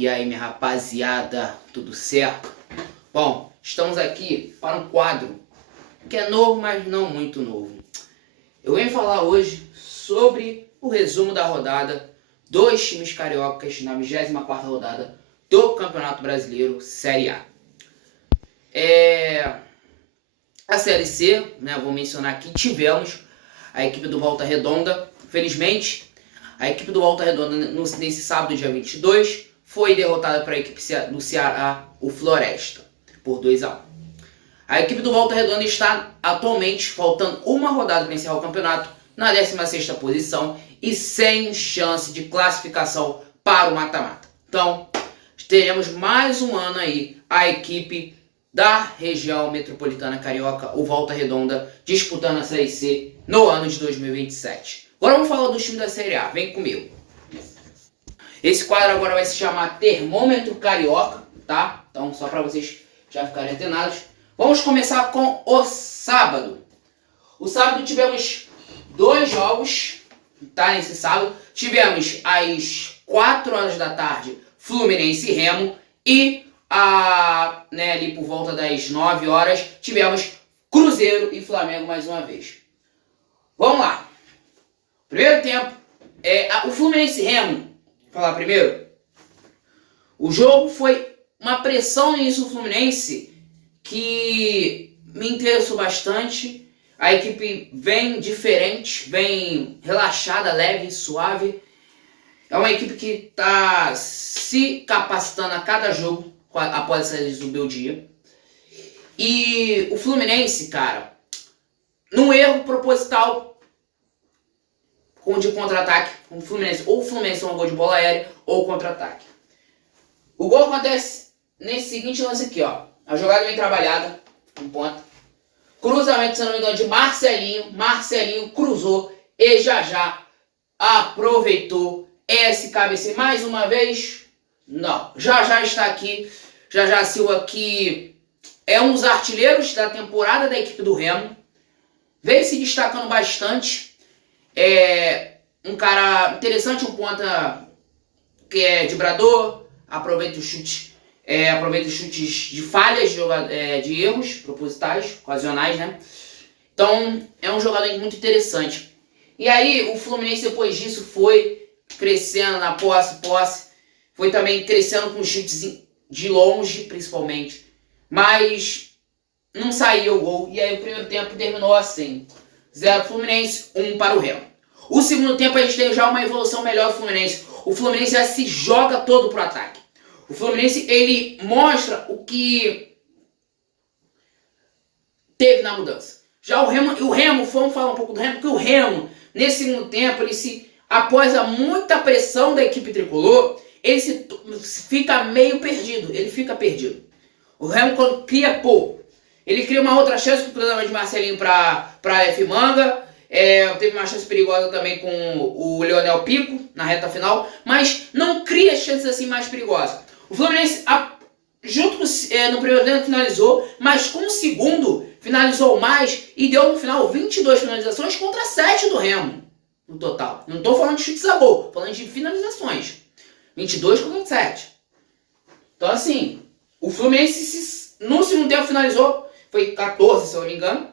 E aí, minha rapaziada, tudo certo? Bom, estamos aqui para um quadro que é novo, mas não muito novo. Eu venho falar hoje sobre o resumo da rodada dos times cariocas na 24ª rodada do Campeonato Brasileiro Série A. A Série C, né, vou mencionar aqui, tivemos a equipe do Volta Redonda. Felizmente, a equipe do Volta Redonda nesse sábado, dia 22, foi derrotada para a equipe do Ceará, o Floresta, por 2-1. A equipe do Volta Redonda está atualmente, faltando uma rodada para encerrar o campeonato, na 16ª posição e sem chance de classificação para o mata-mata. Então, teremos mais um ano aí a equipe da região metropolitana carioca, o Volta Redonda, disputando a Série C no ano de 2027. Agora vamos falar do time da Série A, vem comigo. Esse quadro agora vai se chamar Termômetro Carioca, tá? Então, só para vocês já ficarem antenados. Vamos começar com o sábado. O sábado tivemos 2 jogos, tá? Nesse sábado. Tivemos às 4 horas da tarde, Fluminense e Remo. E ali por volta das 9 horas, tivemos Cruzeiro e Flamengo mais uma vez. Vamos lá. Primeiro tempo, o Fluminense e Remo. Vou falar primeiro. O jogo foi uma pressão no início do Fluminense que me interessou bastante. A equipe vem diferente, vem relaxada, leve e suave. É uma equipe que está se capacitando a cada jogo após a saída do Beldia. E o Fluminense, cara, num erro proposital de contra-ataque, o Fluminense toma um gol de bola aérea ou contra-ataque. O gol acontece nesse seguinte lance aqui, ó. A jogada bem trabalhada, um ponto. Cruzamento, se não me engano, de Marcelinho. Marcelinho cruzou e já aproveitou esse cabeceio mais uma vez. Não, já está aqui. Já Silva, que é um dos artilheiros da temporada da equipe do Remo. Veio se destacando bastante. Um cara interessante, um ponta que é vibrador, aproveita os chutes de falhas, de erros propositais, ocasionais, né? Então, é um jogador muito interessante. E aí, o Fluminense, depois disso, foi crescendo na posse, foi também crescendo com chutes de longe, principalmente, mas não saía o gol. E aí, o primeiro tempo terminou assim: 0 Fluminense, 1 para o Remo. O segundo tempo, a gente tem já uma evolução melhor do Fluminense. O Fluminense já se joga todo pro ataque. O Fluminense, ele mostra o que teve na mudança. Já o Remo, vamos falar um pouco do Remo, porque o Remo, nesse segundo tempo, após muita pressão da equipe tricolor, ele fica meio perdido. Ele fica perdido. O Remo, quando cria pouco, ele cria uma outra chance com o cruzamento de Marcelinho para F. Manga. Teve uma chance perigosa também com o Leonel Pico na reta final, mas não cria chances assim mais perigosas. O Fluminense, no primeiro tempo, finalizou, mas com o segundo, finalizou mais e deu no final 22 finalizações contra 7 do Remo, no total. Não estou falando de chutes a gol, estou falando de finalizações. 22 contra 7. Então, assim, o Fluminense, no segundo tempo, finalizou, foi 14, se eu não me engano.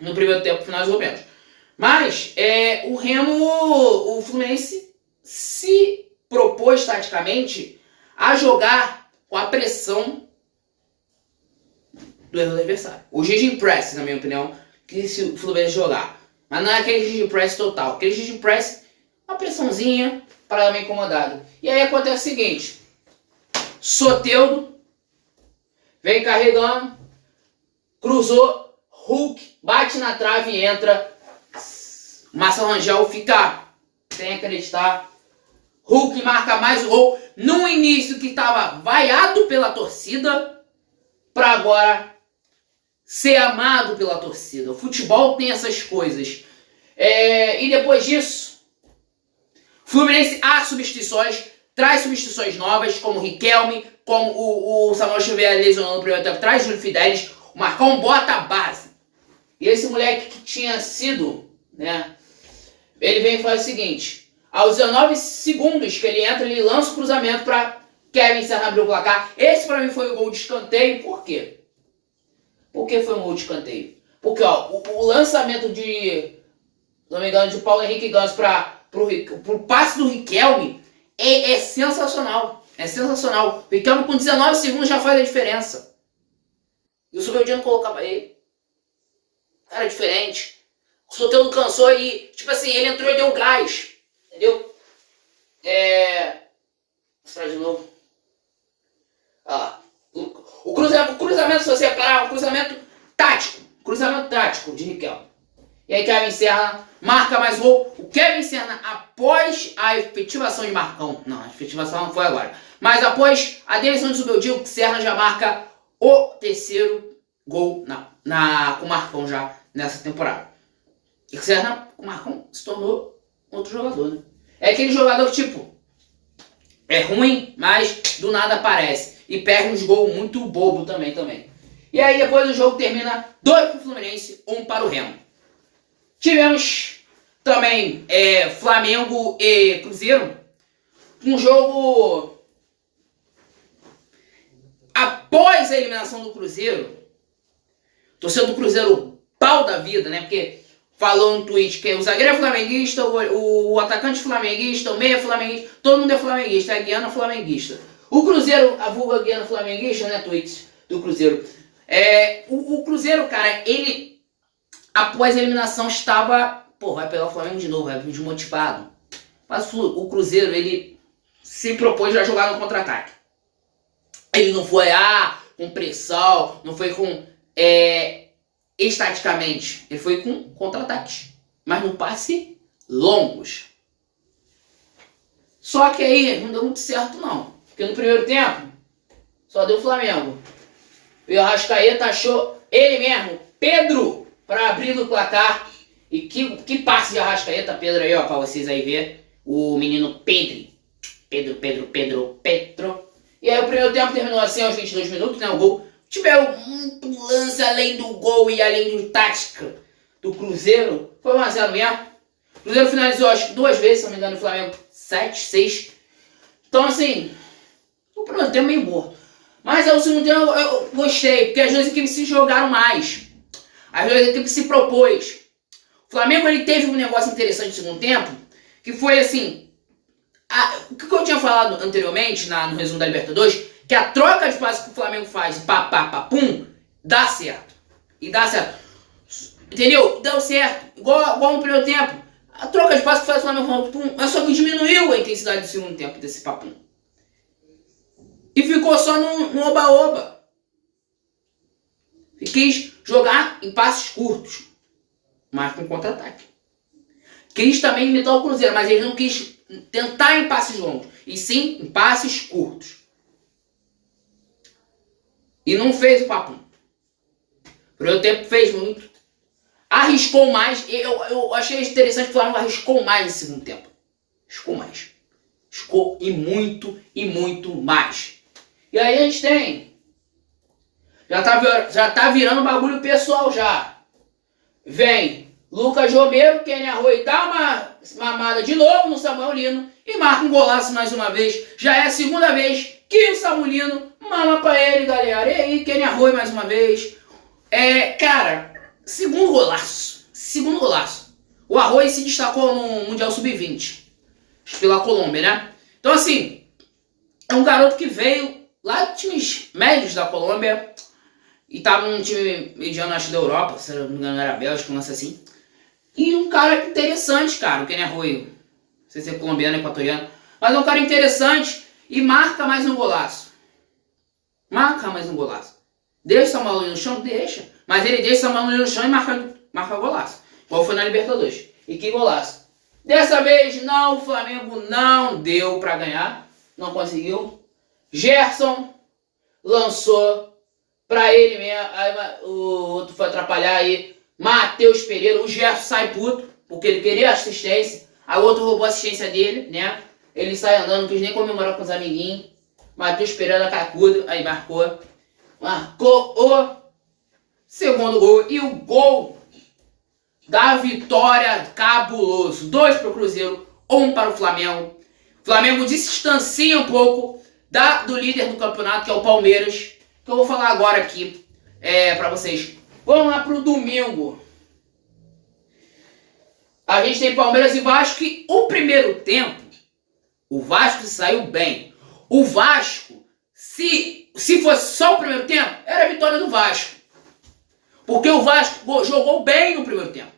No primeiro tempo, finalizou menos. Mas o Fluminense se propôs taticamente a jogar com a pressão do erro do adversário. O Gegenpress, na minha opinião, que se o Fluminense jogar. Mas não é aquele Gegenpress total. Aquele Gegenpress, uma pressãozinha para dar uma incomodada. E aí acontece o seguinte: Soteldo vem carregando, cruzou, Hulk bate na trave e entra. Marcelo Rangel fica sem acreditar. Hulk marca mais o gol no início que estava vaiado pela torcida, para agora ser amado pela torcida. O futebol tem essas coisas. E depois disso, Fluminense substituições, traz substituições novas, como o Riquelme, como o Samuel Xavier lesionou no primeiro tempo, traz Júlio Fidelis, o Marcão bota a base. E esse moleque que tinha sido, né, ele vem e faz o seguinte: aos 19 segundos que ele entra, ele lança o cruzamento para Kevin Serna abriu o placar. Esse pra mim foi o gol de escanteio. Por quê? Por que foi um gol de escanteio? Porque ó, o lançamento de, se não me engano, de Paulo Henrique Ganso pro passe do Riquelme é sensacional. É sensacional. O Riquelme com 19 segundos já faz a diferença. E o Sobeldino colocava ele. Cara, diferente. O Soteldo cansou e, tipo assim, ele entrou e deu gás. Entendeu? Mostrar de novo. Ah, o cruzamento, se você reparar, é um cruzamento tático. Cruzamento tático de Riquelme. E aí Kevin Serna marca mais gol. O Kevin Serna, após a efetivação de Marcão, não, a efetivação não foi agora, mas após a demissão de Sobeldino, Serna já marca o terceiro gol com o Marcão já nessa temporada. E o Serna, com o Marcão, se tornou outro jogador, né? É aquele jogador que, tipo, é ruim, mas do nada aparece. E perde uns gols muito bobo também. E aí depois o jogo termina 2 para o Fluminense, 1 para o Remo. Tivemos também Flamengo e Cruzeiro. Um jogo após a eliminação do Cruzeiro. Torcedor do Cruzeiro pau da vida, né? Porque falou no tweet que o zagueiro é flamenguista, o atacante é flamenguista, o meia é flamenguista, todo mundo é flamenguista, a Guiana é flamenguista. O Cruzeiro, a vulga Guiana flamenguista, né? Tweets do Cruzeiro. O Cruzeiro, cara, ele após a eliminação estava, vai pegar o Flamengo de novo, vai desmotivado. Mas o Cruzeiro, ele se propôs a jogar no contra-ataque. Ele não foi com pressão, não foi com estaticamente, ele foi com contra-ataques, mas no passe longos. Só que aí não deu muito certo não, porque no primeiro tempo só deu Flamengo. E o Arrascaeta achou ele mesmo, Pedro, para abrir no placar. E que passe de Arrascaeta, Pedro aí, ó, para vocês aí ver. O menino Pedro. E aí o primeiro tempo terminou assim aos 22 minutos, né, o gol. Tiveram muito lance além do gol e além do tática do Cruzeiro. Foi 1-0 mesmo. O Cruzeiro finalizou acho que 2 vezes, se não me engano, o Flamengo 7, 6. Então assim, o primeiro tempo meio morto. Mas o segundo tempo eu gostei, porque as duas equipes se jogaram mais. As duas equipes se propôs. O Flamengo ele teve um negócio interessante no segundo tempo, que foi assim, o que eu tinha falado anteriormente no resumo da Libertadores, que a troca de passes que o Flamengo faz, pum, dá certo. E dá certo. Entendeu? Deu certo. Igual no primeiro tempo. A troca de passes que faz o Flamengo, pum, mas só que diminuiu a intensidade do segundo tempo desse papum. E ficou só no oba-oba. E quis jogar em passes curtos, mas com contra-ataque. Quis também imitar o Cruzeiro, mas ele não quis tentar em passes longos, e sim em passes curtos. E não fez o papo. O primeiro tempo fez muito. Arriscou mais. Eu achei interessante que o Flamengo arriscou mais no segundo tempo. Arriscou mais. Arriscou e muito mais. E aí a gente tem. Já tá virando bagulho pessoal já. Vem Lucas Romero, Kenny Arroio dá uma mamada de novo no Samuel Lino e marca um golaço mais uma vez. Já é a segunda vez que o Samuel Lino mama pra ele, galera. E aí, Kenny Arroio mais uma vez. Cara, segundo golaço. O Arroio se destacou no Mundial Sub-20 pela Colômbia, né? Então assim, é um garoto que veio lá de times médios da Colômbia e tava num time mediano, acho, da Europa, se não me engano era Bélgica, um lance assim. E um cara interessante, cara, o Kenny Arroio. Não sei se é colombiano, equatoriano, mas é um cara interessante e marca mais um golaço. Deixa o Samuel no chão? Deixa. Mas ele deixa o Samuel no chão e marca golaço. Igual foi na Libertadores. E que golaço. Dessa vez, não, o Flamengo não deu pra ganhar. Não conseguiu. Gerson lançou pra ele mesmo. Aí o outro foi atrapalhar aí. Matheus Pereira. O Gerson sai puto, porque ele queria assistência. Aí o outro roubou a assistência dele, né? Ele sai andando, não quis nem comemorar com os amiguinhos. Matheus Pereira cacudo. Aí marcou o segundo gol. E o gol da vitória cabuloso. 2 para o Cruzeiro, 1 para o Flamengo. O Flamengo se distancia um pouco do líder do campeonato, que é o Palmeiras, que eu vou falar agora aqui pra vocês. Vamos lá pro domingo. A gente tem Palmeiras e Vasco, e o primeiro tempo, o Vasco saiu bem. O Vasco, se fosse só o primeiro tempo, era a vitória do Vasco. Porque o Vasco jogou bem no primeiro tempo.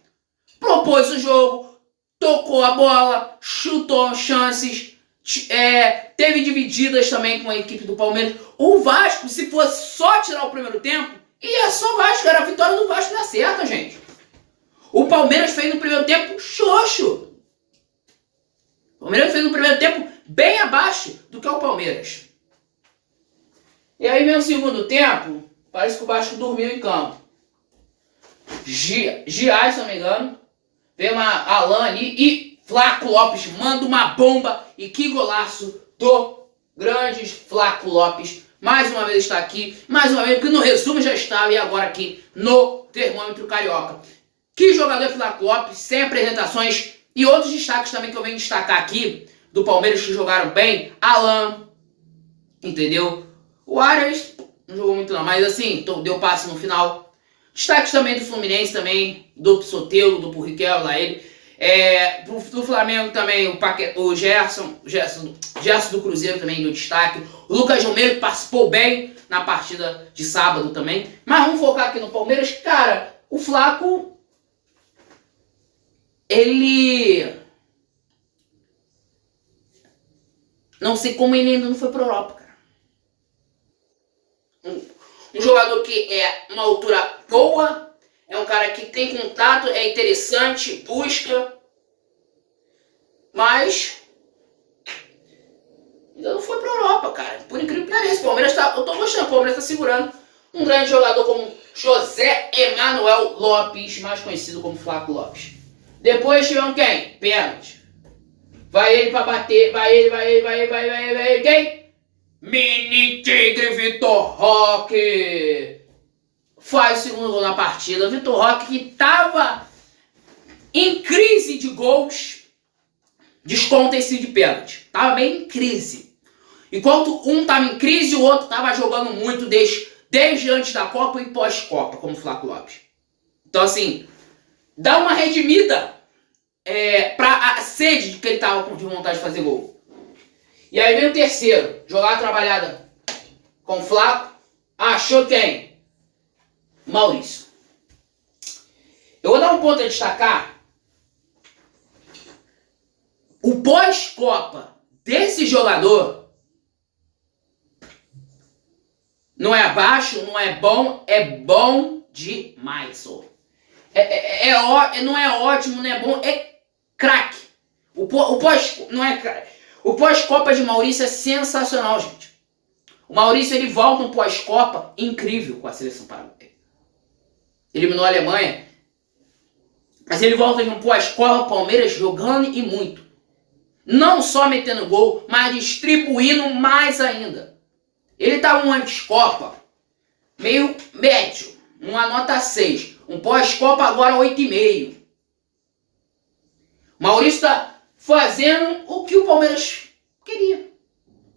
Propôs o jogo, tocou a bola, chutou chances, teve divididas também com a equipe do Palmeiras. O Vasco, se fosse só tirar o primeiro tempo, ia só Vasco, era a vitória do Vasco na certa, gente. O Palmeiras fez no primeiro tempo xoxo. O Palmeiras fez no primeiro tempo bem abaixo do que o Palmeiras. E aí vem o segundo tempo, parece que o Vasco dormiu em campo. Giais, se não me engano, vem uma Alan ali e Flaco Lopes manda uma bomba. E que golaço do grande Flaco Lopes. Mais uma vez está aqui, mais uma vez, porque no resumo já estava e agora aqui no Termômetro Carioca. Que jogador Flaco Lopes, sem apresentações. E outros destaques também que eu venho destacar aqui, do Palmeiras que jogaram bem. Alan, entendeu? O Arias não jogou muito não, mas assim, deu passe no final. Destaques também do Fluminense também, do Soteldo, do Purriquel, lá ele. Do Flamengo também, o Gerson do Cruzeiro também deu destaque. O Lucas Romero participou bem na partida de sábado também. Mas vamos focar aqui no Palmeiras. Cara, o Flaco, ele... Não sei como ele ainda não foi pra Europa, cara. Um jogador que é uma altura boa, é um cara que tem contato, é interessante, busca, mas ainda não foi pra Europa, cara. Por incrível que pareça, o Palmeiras eu tô gostando, o Palmeiras tá segurando um grande jogador como José Emanuel Lopes, mais conhecido como Flaco Lopes. Depois tivemos quem? Pênalti. Vai ele pra bater, vai ele, quem? Mini Tigre Vitor Roque faz o segundo gol na partida. Vitor Roque, que estava em crise de gols, desconta esse de pênalti. Estava bem em crise. Enquanto um estava em crise, o outro estava jogando muito desde antes da Copa e pós-Copa, como o Flaco Lopes. Então, assim, dá uma redimida para a sede de que ele estava com vontade de fazer gol. E aí vem o terceiro, jogada trabalhada com o Flaco. Achou quem? Maurício. Eu vou dar um ponto a destacar. O pós-Copa desse jogador não é abaixo, não é bom demais. Não é ótimo, não é bom, é craque. O pós-Copa de Maurício é sensacional, gente. O Maurício, ele volta no pós-Copa incrível com a seleção paraguaia. Eliminou a Alemanha. Mas ele volta no pós-Copa, Palmeiras jogando e muito. Não só metendo gol, mas distribuindo mais ainda. Ele tá um antes-Copa meio médio. Uma nota 6. Um pós-Copa agora 8,5. Maurício tá fazendo o que o Palmeiras queria.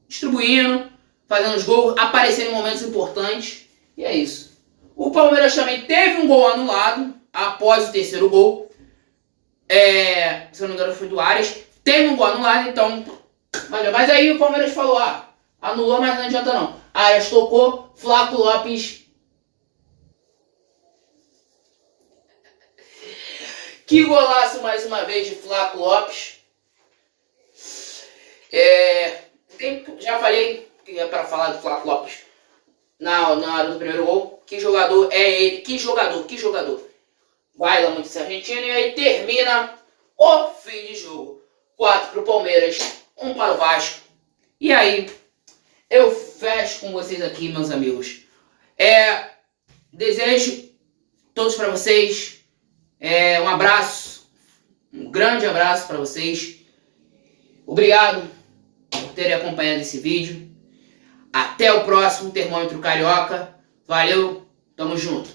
Distribuindo, fazendo os gols, aparecendo em momentos importantes. E é isso. O Palmeiras também teve um gol anulado após o terceiro gol. Se eu não me engano foi do Arias. Teve um gol anulado, então... Mas aí o Palmeiras falou, anulou, mas não adianta não. Arias tocou, Flaco Lopes... Que golaço mais uma vez de Flaco Lopes. Já falei que é para falar do Flaco Lopes na hora do primeiro gol. Que jogador é ele? Que jogador. Vai lá muito esse argentino e aí termina o fim de jogo. 4 para o Palmeiras, 1 para o Vasco. E aí eu fecho com vocês aqui, meus amigos. Desejo todos para vocês um abraço, um grande abraço para vocês. Obrigado por terem acompanhado esse vídeo. Até o próximo Termômetro Carioca. Valeu, tamo junto.